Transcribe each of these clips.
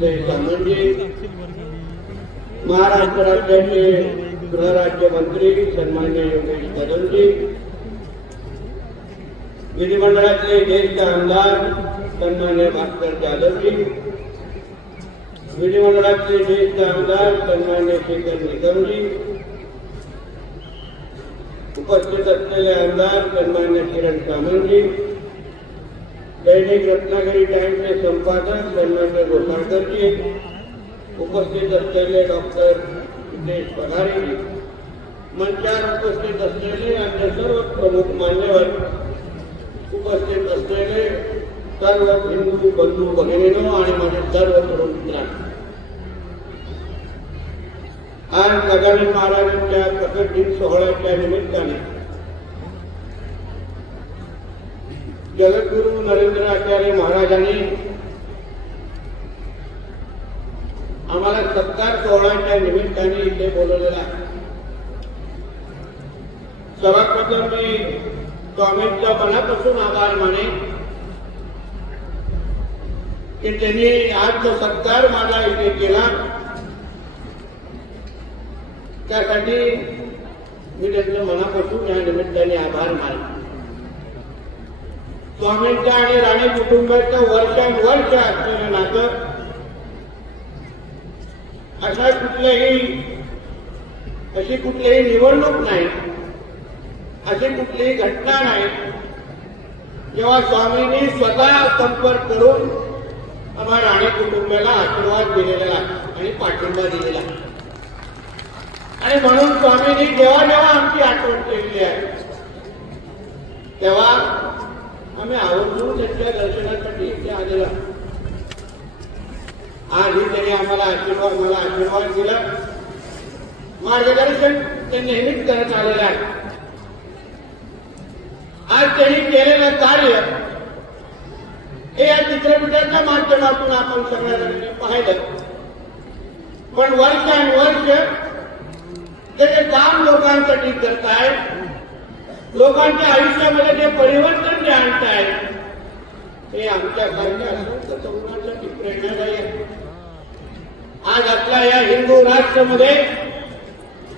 म्हणजे महाराष्ट्र राज्याचे गृहराज्यमंत्री सन्मान्य योगेश कदमजी विधिमंडळातले ज्येष्ठ आमदार सन्मान्य भास्कर जाधवजी विधिमंडळातले ज्येष्ठ आमदार सन्मान्य शेखर निगमजी उपस्थित असलेले आमदार सन्मान्य किरण सामंतजी दैनिक रत्नागिरी टाईमचे संपादक सन्मान्य गोसाळकरजी उपस्थित असलेले डॉक्टर सिद्धेश पगारेजी मंचावर उपस्थित असलेले आमचे सर्व प्रमुख मान्यवर उपस्थित असलेले सर्व हिंदू बंधू भगिनीनो आणि माझे सर्व तरुण मित्रांनो. आज गजानन महाराजांच्या प्रकट दिन सोहळ्याच्या निमित्ताने जगद्गुरु नरेंद्र आचार्य महाराजांनी आम्हाला सत्कार सोहळ्याच्या निमित्ताने इथे बोलवलेला. सर्वप्रथम मी स्वामींचा मनापासून आभार माने की आज जो सत्कार माझा इथे केला, त्यासाठी मी त्यांचं मनापासून या निमित्ताने आभार मानतो स्वामींच्या आणि राणे कुटुंबाचं वर्षानुवर्ष असलेलं नातं अशा कुठल्याही अशी कुठलीही निवडणूक नाही अशी कुठलीही घटना नाही जेव्हा स्वामींनी स्वतः संपर्क करून आम्हा राणे कुटुंबाला आशीर्वाद दिलेला आणि पाठिंबा दिलेला. आणि म्हणून स्वामींनी जेव्हा जेव्हा आमची आठवण केलेली आहे तेव्हा आम्ही आवर्जून त्यांच्या दर्शनासाठी इथे आलेलो आधी त्यांनी आम्हाला आशीर्वाद मला आशीर्वाद दिला. मार्गदर्शन ते नेहमीच करत आलेलं आहे आज त्यांनी केलेलं कार्य हे या चित्रपटाच्या माध्यमातून आपण सगळ्यांनी पाहिलं. पण वर्षानुवर्ष ते काम लोकांसाठी करतायत लोकांच्या आयुष्यामध्ये जे परिवर्तन आनंद आणतायत ते आमच्यासारख्या असंख्य तरुणांसाठी प्रेरणादायी आहे. आज आपल्या या हिंदू राष्ट्रामध्ये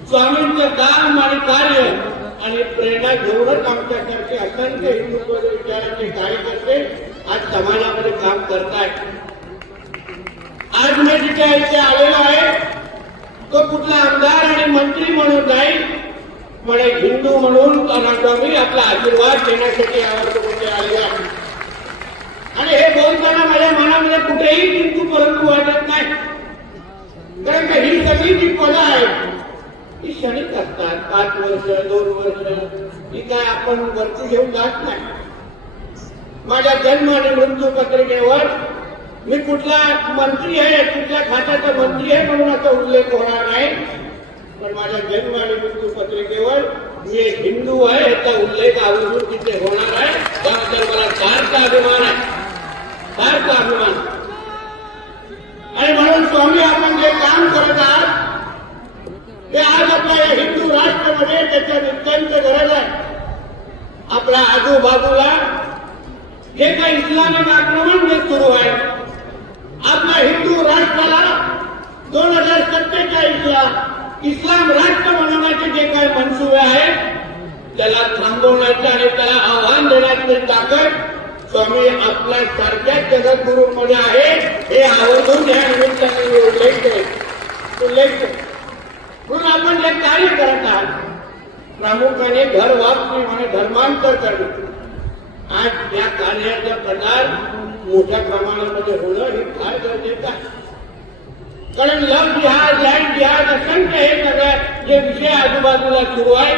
स्वामींचं काम आणि कार्य आणि प्रेरणा घेऊनच आमच्यासारखे असंख्य हिंदुत्व विचारांचे कार्यकर्ते आज समाजामध्ये काम करतायत. आज मी जिथे इथे आलेलो आहे. तो कुठला आमदार आणि मंत्री म्हणून जाईल? म्हणे हिंदू म्हणून स्वामी आपला आशीर्वाद देण्यासाठी आवर्जून आले आलेला आहे. आणि हे बोलताना माझ्या मनामध्ये कुठेही किंतु परंतु वाटत नाही. कारण का ही सगळी जी पदं आहेत ही क्षणिक असतात. पाच वर्ष दोन वर्ष ही काय आपण वरती घेऊन जात नाही. माझ्या जन्म आणि मृत्यू पत्रिकेवर मी कुठला मंत्री आहे कुठल्या खात्याचा मंत्री आहे म्हणून असा उल्लेख होणार नाही. पण माझ्या जन्म आणि मृत्यू पत्रिकेवर मी एक हिंदू आहे याचा उल्लेख आवर्जून तिथे होणार आहे. त्याबद्दल मला फारचा अभिमान आहे. फारचा अभिमान आणि म्हणून स्वामी आपण जे काम करत आहात ते आज आपल्या या हिंदू राष्ट्रामध्ये त्याच्या नित्यंत गरज आहे. आपल्या आजूबाजूला जे काही इस्लामिक आक्रमण जे सुरू आहे. आपल्या हिंदू राष्ट्राला दोन हजार सत्तेचाळीसला इस्लाम राष्ट्र बनवण्याचे जे काही मनसुबे आहेत त्याला थांबवण्याचं आणि त्याला आव्हान देण्याची ताकद स्वामी आपल्या सारख्या जगद्गुरूंमध्ये आहे हे आवर्जून या निमित्ताने उल्लेख उल्लेख म्हणून आपण जे कार्य करत आहात प्रामुख्याने घर वापसी म्हणजे धर्मांतर करणे. आज या कार्याचा प्रकार मोठ्या प्रमाणामध्ये होणं हे फार गरजेचं आहे. कारण लव जिहाद असंख्य हे सगळं जे बाजूला सुरू आहे.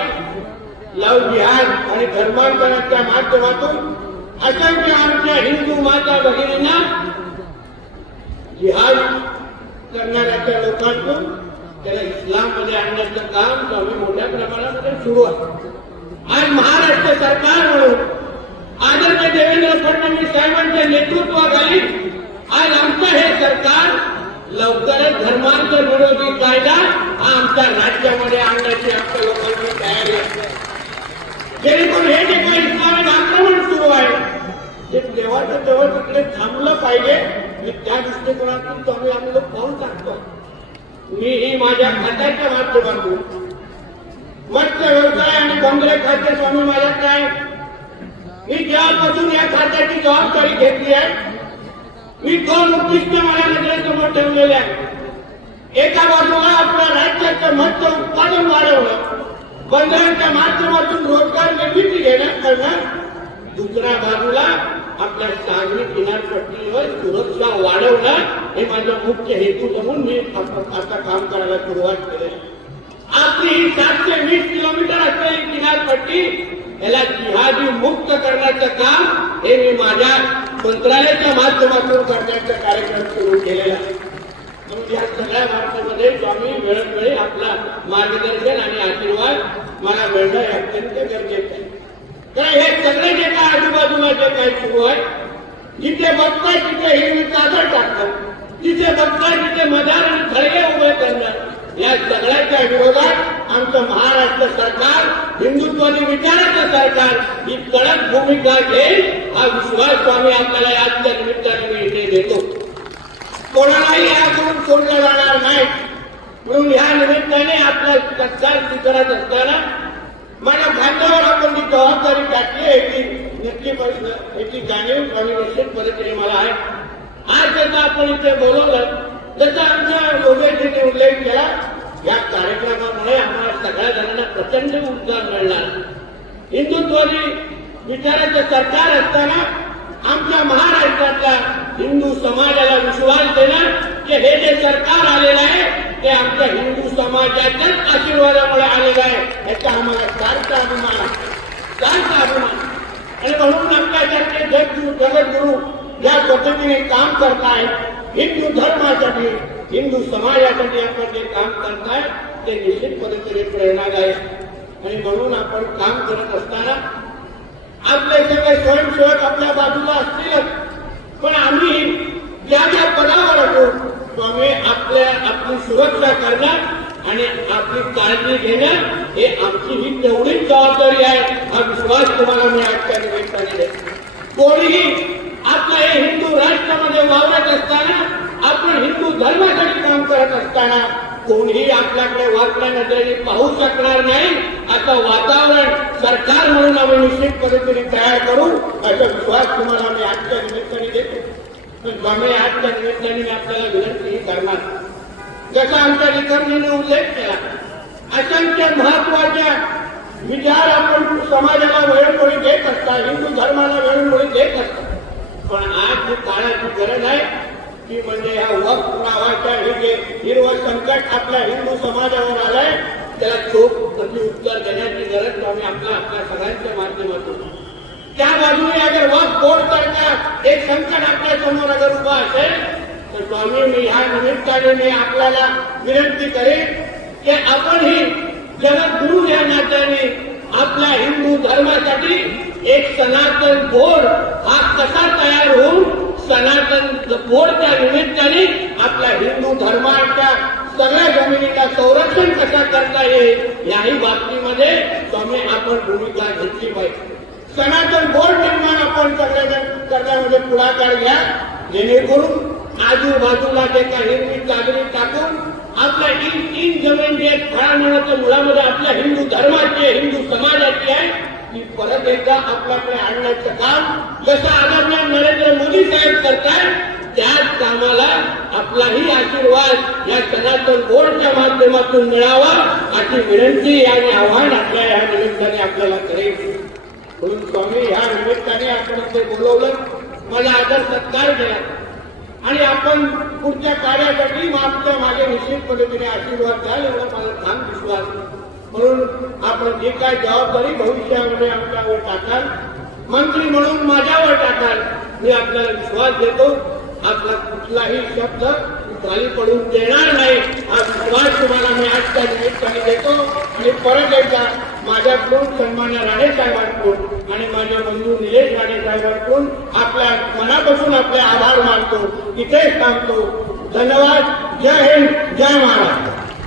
लव जिहाद आणि धर्मांतराच्या माध्यमातून असंख्य आमच्या हिंदू माता भगिनींना जिहाद करणाऱ्या लोकांतून त्याला इस्लाममध्ये आणण्याचं काम स्वामी मोठ्या प्रमाणामध्ये सुरू आहे. आज महाराष्ट्र सरकार म्हणून आदरणीय देवेंद्र फडणवीस साहेबांच्या नेतृत्वाखाली आज आमचं हे सरकार लवकरच धर्मांतर विरोधी कायदा आमच्या राज्यामध्ये आणण्याची आमच्या लोकांची तयारी असते. जेणेकरून हे जे काही इस्लामिक आक्रमण सुरू आहे ते देवाचं जवळ तिकडे थांबलं पाहिजे. मी त्या दृष्टिकोनातून तो आम्ही आम्ही लोक पाहून टाकतो. मीही माझ्या खात्याच्या माध्यमातून मत्स्य व्यवसाय आणि बंगले खाते स्वामी माझ्याकडे काय मी जेव्हापासून या खात्याची जबाबदारी घेतली आहे मी दोन उद्दिष्ट माझ्या नजरेसमोर ठेवलेले आहे. एका बाजूला आपल्या राज्याचं महत्त्व उत्पादन वाढवणं बंदरांच्या माध्यमातून रोजगार निर्मिती घेण्यात करणं दुसऱ्या बाजूला आपल्या सागरी किनारपट्टीवर सुरक्षा वाढवणं हे माझा मुख्य हेतू म्हणून मी आता काम करायला सुरुवात केली आहे. आपली ही सातशे वीस किलोमीटर असलेली किनारपट्टी याला जिहादी मुक्त करण्याचं काम हे मी माझ्या मंत्रालयाच्या माध्यमातून करण्याचा कार्यक्रम सुरू केलेला आहे या सगळ्या भारतामध्ये स्वामी वेळोवेळी आपला मार्गदर्शन आणि आशीर्वाद मला मिळणं हे अत्यंत गरजेचं आहे. कारण हे सगळे जे काय आजूबाजूला जे काही सुरू आहे जिथे बघताय तिथे हिरवी चादर टाकतात जिथे बघताय तिथे मदार आणि थडगे उभे करणार. या सगळ्याच्या विरोधात आमचं महाराष्ट्र सरकार हिंदुत्वाने विचाराचं सरकार ही कडक भूमिका घेईल हा विश्वास स्वामी आपल्याला याच्या निमित्ताने मी इथे देतो. कोणालाही याकडून सोडलं जाणार नाही. म्हणून ह्या निमित्ताने आपला सत्कार स्वीकारत असताना माझ्या खात्यावर आपण जी जबाबदारी टाकली आहे ती नक्की याची जाणीव स्वामी पद्धतीने मला आहे. आज जसं आपण इथे बोलवलं जसं आमच्या योगेशजीने उल्लेख केला या कार्यक्रमामुळे आम्हाला सगळ्या जणांना प्रचंड उत्साह मिळणार हिंदुत्वादी विचाराचं सरकार असताना आमच्या महाराष्ट्रातल्या हिंदू समाजाला विश्वास हे जे सरकार आलेलं आहे ते आमच्या हिंदू समाजाच्याच आशीर्वादामुळे आलेलं आहे याचा आम्हाला सार्थ अभिमान आहे सार्थ अभिमान आणि म्हणून आपल्यासारखे जगगुरु जगद्गुरु या पद्धतीने काम करतायत हिंदू धर्मासाठी हिंदू समाजासाठी आपण जे काम करताय ते निश्चित पद्धतीने प्रेरणादायक आणि म्हणून आपण काम करत असताना आपले सगळे स्वयंसेवक आपल्या बाजूला असतीलच पण आम्ही ज्या ज्या पदावर असो स्वामी आपल्या आपली सुरक्षा करणं आणि आपली काळजी घेणं हे आमची ही तेवढीच जबाबदारी आहे हा विश्वास तुम्हाला मी आजच्या निमित्ताने कोणीही आपल्या हे हिंदू राष्ट्रामध्ये वावरत असताना आपण हिंदू धर्मासाठी काम करत असताना कोणीही आपल्याकडे वाचल्या नजरेने पाहू शकणार नाही असं वातावरण सरकार म्हणून आम्ही निश्चित पद्धतीने तयार करू असा विश्वास तुम्हाला मी आजच्या निमित्ताने देतो. त्यामुळे आजच्या निमित्ताने मी आपल्याला विनंतीही करणार. जसा आमच्या निकर्णीने उल्लेख केला. असंख्य महत्त्वाच्या विचार आपण समाजाला वेळोवेळी देत असता हिंदू धर्माला वेळोवेळी देत असतात पण आज जी काळाची गरज आहे ती म्हणजे ह्या वक्त नावाच्या हे जे हिरवं संकट आपल्या हिंदू समाजावर आलंय त्याला चोख प्रति उत्तर देण्याची गरज आम्ही आपल्या आपल्या सगळ्यांच्या माध्यमातून त्या बाजूने अगर वाद बोर्ड सारखा एक संकट आपल्यासमोर अगर उभा असेल तर स्वामी मी ह्या निमित्ताने मी आपल्याला विनंती करेन की आपणही जगद्गुरु या नात्याने आपल्या हिंदू धर्मासाठी एक सनातन बोर्ड हा कसा तयार होऊन सनातन बोर्डच्या निमित्ताने आपल्या हिंदू धर्माच्या सगळ्या जमिनीला संरक्षण कसा करता येईल याही बाबतीमध्ये स्वामी आपण भूमिका घेतली पाहिजे. सनातन बोर्ड निर्माण आपण सगळ्याजण करण्यामध्ये पुढाकार घ्या. जेणेकरून आजूबाजूला जे काही चादरी टाकून आपल्या तीन तीन जमीन जे फळामुळाच्या मुळामध्ये आपल्या हिंदू धर्माची आहे, हिंदू समाजाची आहे ती परत एकदा आपल्याकडे आणण्याचं काम जसं आदरणीय नरेंद्र मोदी साहेब करतात त्याच कामाला आपलाही आशीर्वाद या सनातन बोर्डच्या माध्यमातून मिळावा अशी विनंती आणि आव्हान आपल्या या निमित्ताने आपल्याला करेल म्हणून स्वामी ह्या निमित्ताने आपण ते बोलवलं. मला आदर सत्कार द्या आणि आपण पुढच्या कार्यासाठी आमच्या मागे निश्चित पद्धतीने आशीर्वाद द्याल एवढा माझा ठाम विश्वास. म्हणून आपण जी काय जबाबदारी भविष्यामध्ये आमच्यावर टाकाल मंत्री म्हणून माझ्यावर टाकाल मी आपल्याला विश्वास देतो. आपला कुठलाही शब्द खाली पडून देणार नाही. हा विश्वास तुम्हाला मी आजच्या निमित्ताने देतो आणि परत एकदा माझ्याकडून सन्मान्य राणे साहेबांकडून आणि माझ्या बंधू निलेश राणे साहेबांकडून आपल्या मनापासून आपले आभार मानतो. इथेच सांगतो धन्यवाद. जय हिंद. जय महाराष्ट्र.